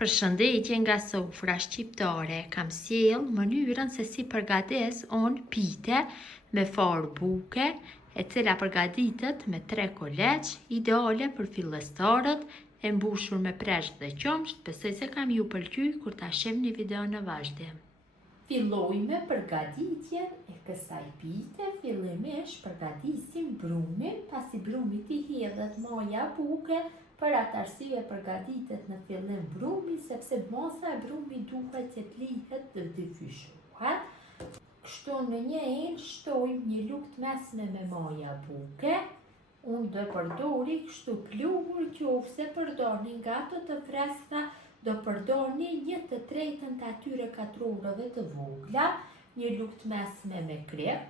Përshëndetje nga sofra shqiptare, kam sjell mënyrën se si përgatis unë pite me far buke, e cila përgatitet me 3 koleç, ideale për fillestarët, e mbushur me presh dhe qumsht. Besoj se kam ju pëlqy kur ta shihni videon në vazhdim. Filloj me përgatitjen e kësaj pite. Fillimisht përgatisim brumin, pasi brumi i hedhet moja buke. Për atë arsye përgatitet në fillim brumi, sepse mosa e brumit duhet që të lihet dhe të fyshohet. Kështu në një enë shtojmë një lugë mesme me moja buke. Unë do përdori kështu pluhur, qofse përdorni nga të freskëta, do përdorni 1/3 të atyre katrorëve të vogla, një lugë mesme me krep,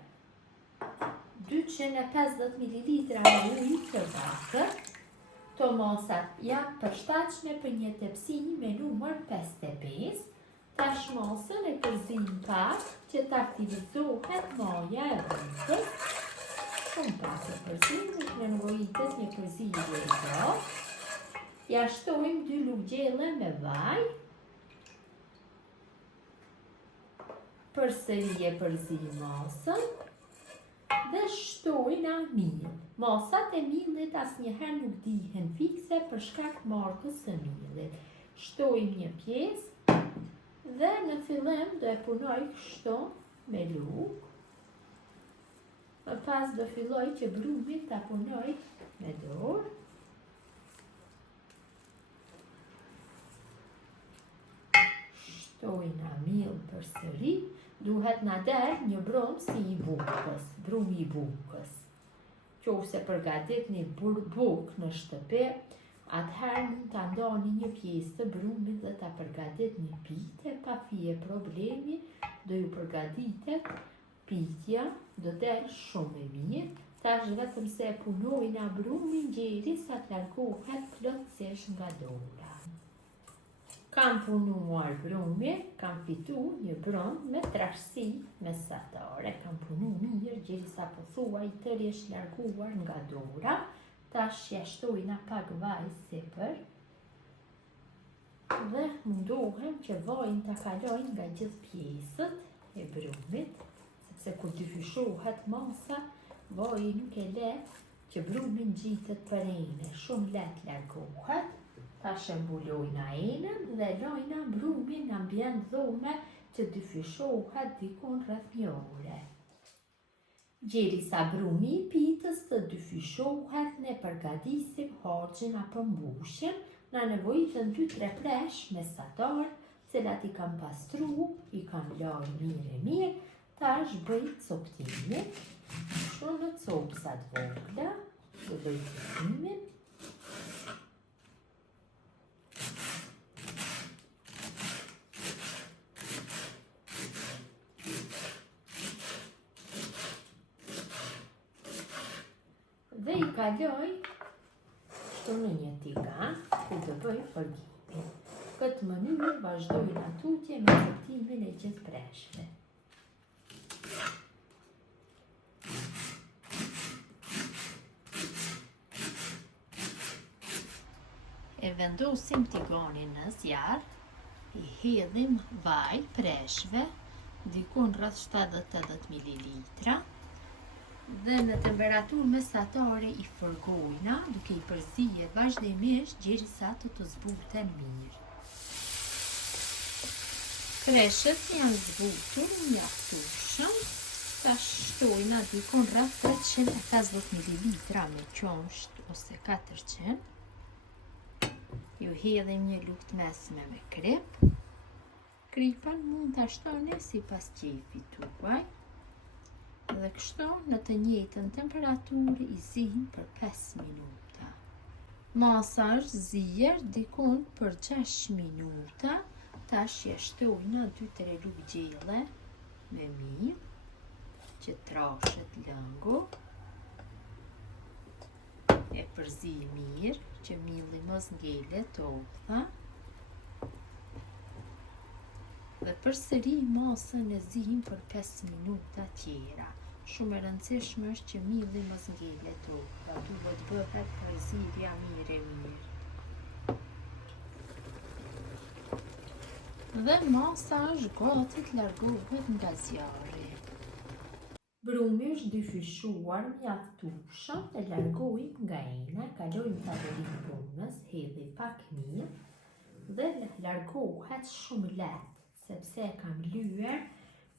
250 ml ujë të vakër. Këto mosat janë përshtatshme për një tepsi me numër 55. Tash mosën e përzim pak që të aktivizohet moja e bukës. Shumë pak e përzim, nuk nevojitet një përzimje e gjatë. Ja shtojmë 2 lugë gjelle me vaj. Përsëri e përzim mosën dhe shtojnë amill. Mosat e millit asnjëherë nuk dihen fikse për shkak markës së millit. Shtojmë një pjesë dhe në fillim do e punoj kështu me lugë. Më pas do filloj që brumin ta punoj me dorë. Shtojnë amill përsëri. Duhet na der një brum si i bukës, brumi i bukës. Qofse përgatitni bukë në shtëpi, atëherë mund ta ndani një pjesë të brumit dhe ta përgatitni pite pa fije problemi, do ju përgatitet pitja, do del shumë e mirë. Tash vetëm se e punojna brumin derisa të largohet plotësisht nga dora. Kam punuar brumin, kam fitu një brum me trashësi mesatare. Kam punu mirë, derisa po thuaj tërë është larguar nga dora. Tash ja shtojna pak vaj sipër. Dhe mundohem që vajin ta kalojnë nga gjithë pjesët e brumit, sepse kur dyfyshohet mosa, vaji nuk e le që brumin ngjitet për ene, shumë lehtë largohet. Tash e mbulojna enën dhe lojna brumin në ambient dhome që dyfyshohet dikon rreth 1 ore. Derisa brumi i pitës të dyfyshohet, ne përgatisim harxhin apo mbushjen. Na nevojiten 2-3 presh mesatar, cilat i kam pastru, i kam larë mirë. Tash bëj coptimin. Kështu në copsat vogla, do bëj coptimin. Dhe i kaloj kështu në një tigan ku të bëj përgimin. Këtë mënyrë vazhdojnë atutje me coptimin e gjithë preshve. E vendosim tiganin në zjarr, i hedhim vaj preshve, dikun rreth 70-80 ml. Dhe në temperaturë mesatare i fërgojna, duke i përzier vazhdimisht derisa të zbuten mirë. Kreshët janë zbutur mjaftueshëm. Tash shtojna dikun rreth 350 ml me qumsht ose 400. Ju hedhim një lugë mesme me krep. Kripan mund ta shtoni sipas qefit tuaj. Dhe kështu në të njëjtën temperaturë i zim për 5 minuta. Masa është zier dikun për 6 minuta. Tash ja shtojna 2-3 lugë gjelle me miell që trashet lëngu. E përzi mirë që mielli mos ngelet topha. Dhe përsëri masën e zim për 5 minuta tjera. Shumë e rëndësishme është që mielli mos ngelet topha, duhet bëhet përzierja mirë. Dhe masa është gati të largohet nga zjarri. Brumi është dyfishuar mjaftueshëm, e largojmë nga ena, kalojmë tavolin brumës, hedhi pak mirë dhe largohet shumë lehtë, sepse e kam lyer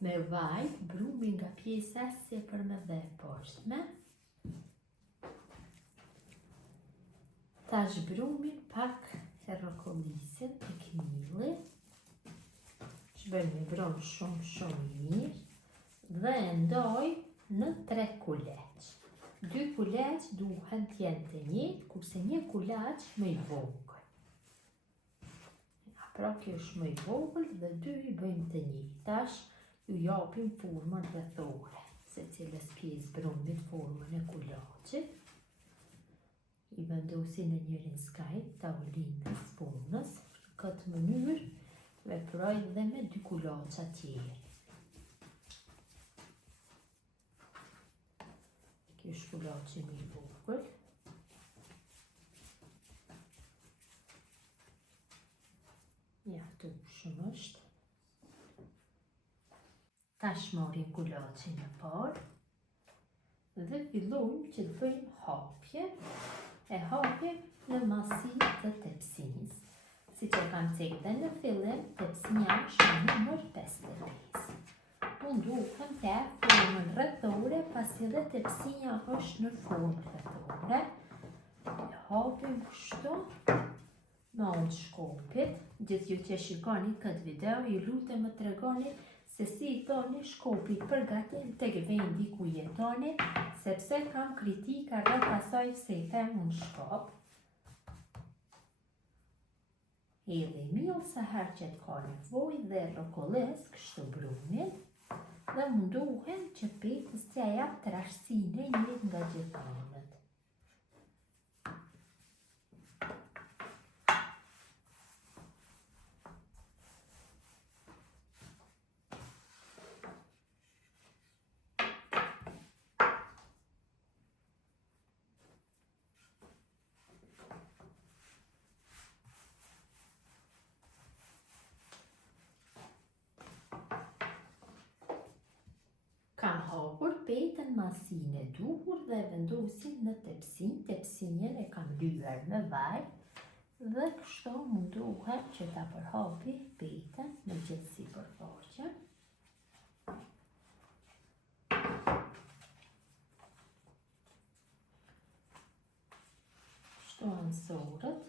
me vaj brumin nga pjesa sipërme dhe e poshtme. Tash brumin pak e rrokollisin e knilli. Shbërë me bron shumë i mirë dhe e ndoj në 3 kuleç. 2 kuleç duhen t'jenë të njëjtë, kurse 1 kuleç më i vogël. Pra kjo është më i vogël dhe 2 i bëjmë të njëjtë. Tash ju japim formën rrethore, secilës pjesë brumit formën e kulaçit. I vendosin në njërin skajt tavolinës punës. Në këtë mënyrë veproj dhe me 2 kulaça tjerë. Kjo është kulaçi më i vogël. Mjaftueshëm është. Tash marrim kulaçin e parë dhe fillojmë që të bëjmë hapje. E hapjem në masinë të tepsisë. Si që kam cekë dhe në fillim, tepsia është në numër 55. Unë duhem të formën rrethore, pasi dhe tepsia është në formë rrethore. E hapim kështu me anë shkopit. Gjithë ju që shikoni këtë video, ju lutem më tregoni se si i thoni shkopit përgatim tek vendi ku jetoni, sepse kam kritika rreth asaj se i them unë shkop. Hedhi mirë sa herë që t'ka nevojë dhe rrokollis kështu brumin dhe munduhem që petës t'ja jap trashësinë e njëjtë nga gjithë anët. Kam hapur petën masinë e duhur dhe vendosim në tepsinë. Tepsinën e kam lyer me vaj dhe kështu munduhem që ta përhapi petën në gjithë sipërfaqen. Kështu ansorët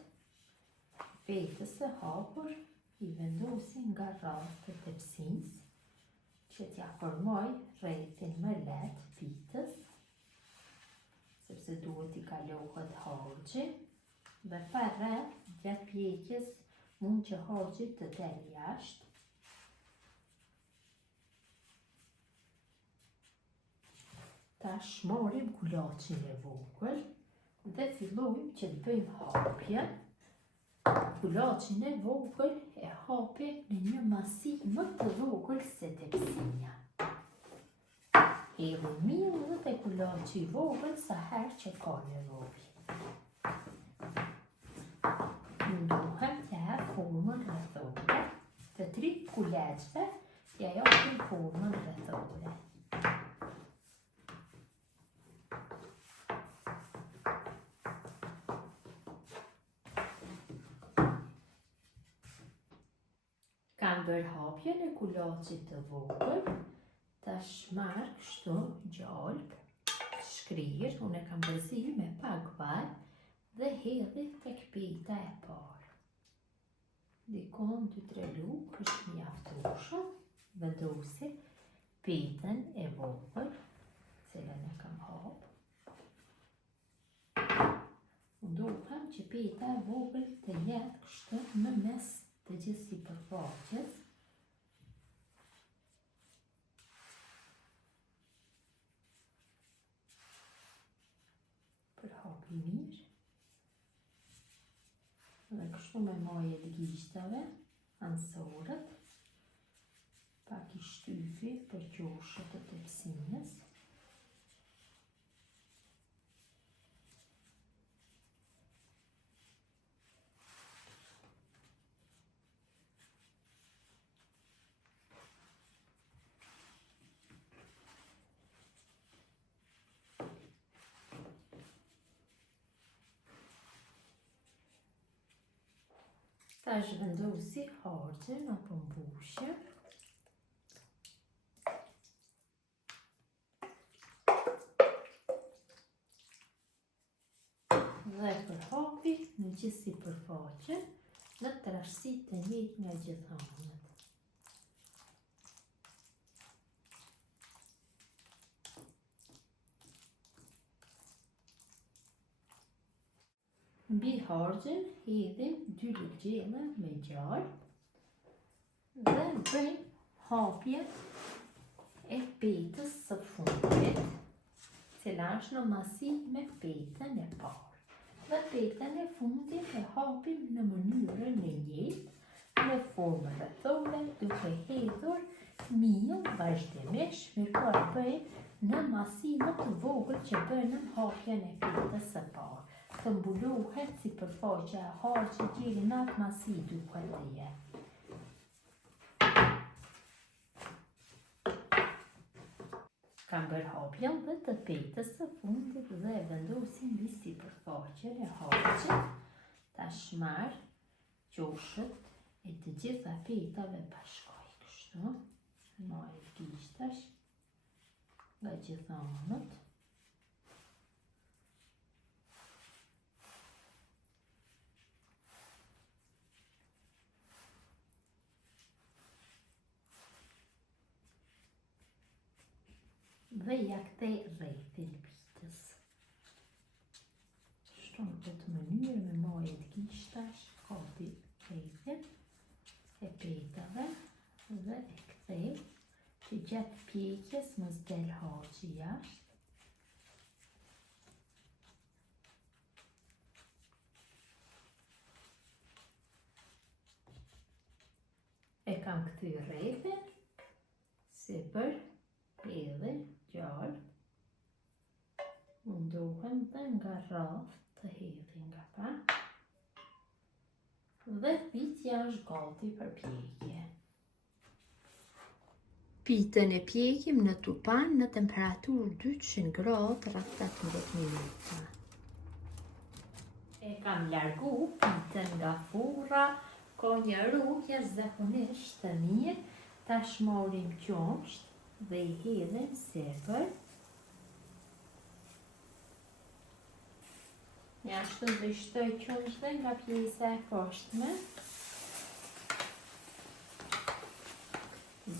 petës së hapur i vendosim nga rreth të tepsisë, që t'ja formoj rrethin më lehtë pitës, sepse duhet i kalohet harxhi dhe pa rreth gjatë pjekjes mund që harxhi të del jashtë. Tash marrim kulaçin e vogël dhe fillojmë që të bëjmë hapje. Kulaçin e vogël e hapi në një masi më të vogël se tepsia. Hedhi mirë dhe te kulaçi i vogël sa herë që ka nevojë. Munduhem të jap formën rrethore. Të 3 kulaçve ja japim formën rrethore. Kam bërë hapjen e kulaçit të vogël. Tash marr kështu gjalp, shkrirë, unë e kam përzir me pak vaj dhe hedhi tek peta e parë. Dikon 2-3 lugë është mjaftueshëm. Vendosi petën e vogël, cilën e kam hap. Munduhem që peta e vogël të jetë kështu në mes të gjithë sipërfaqes. Përhapi mirë. Dhe kështu me majet gishtave, ansorët, pak i shtypi për qoshët të tepsinës. Tash vendosi harxhin apo mbushjen. Dhe përhapi në gjithë sipërfaqen në trashësi të njëjtë nga gjithë anët. Mbi harxhin hedhim 2 lëgjeme me gjallë dhe bëjmë hapjen e petës së fundit, cila është në masi me petën e parë. Dhe petën e fundit e hapim në mënyrën e njëjtë në formë rrethore, duke hedhur miell vazhdimisht, mirëpo e bëjmë në masi më të vogël që bënëm hapjen e petës së parë. Të mbuluhet sipërfaqja e harxhit deri në atë masi duhet të jetë. Kam bërë hapjen dhe të petës së fundit dhe vendosim mbi sipërfaqen e harxhit. Tash marr qoshët e të gjitha petave bashkoj kështu, marr gishtash nga gjitha anët. Dhe ja kthej rrethin pitës. Kështu në këtë mënyrë me marrë gishtash, kapi rrethin e petave dhe e kthej që gjatë pjekjes mos del harxhi jashtë. E kam kthy rrethin sipër, edhe gjallë, mundohem dhe nga rreth të hedhin nga pa, dhe pitja është gati për pjekje. Pitën e pjekim në tupan në temperaturë 200 gradë rreth 18 minuta. E kam largu pitën nga furra, ka një rrugë zakonisht të mirë. Tash marrim qumsht dhe i hedhim sipër. Ashtu dhe shtoj qumshtë nga pjesa e poshtme.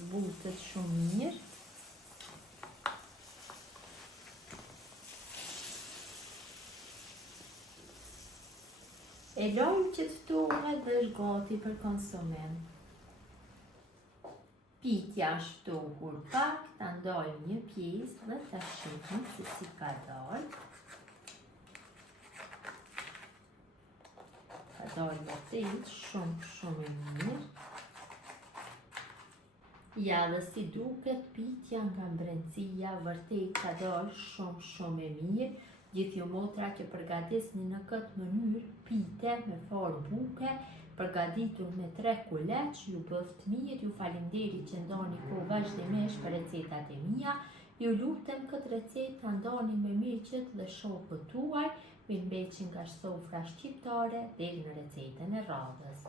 Zbutet shumë mirë. E lojmë që të ftohet dhe është gati për konsumim. Pitja është ftohur pak, ta ndajmë një pjesë dhe ta shohim se si ka dalë. Ka dalë vërtet shumë e mirë. Ja dhe si duket pitja nga mbretësia, vërtet ka dalë shumë e mirë. Gjithë ju motra që përgatisni në këtë mënyrë pite me far buke, përgatitur me 3 kuleç, ju bëft mirë, ju faleminderit që ndani kohë vazhdimisht për recetat e mia. Ju lutem këtë recetë ta ndani me miqët dhe shokët tuaj, me mbeqin nga sofra shqiptare deri në recetën e radhës.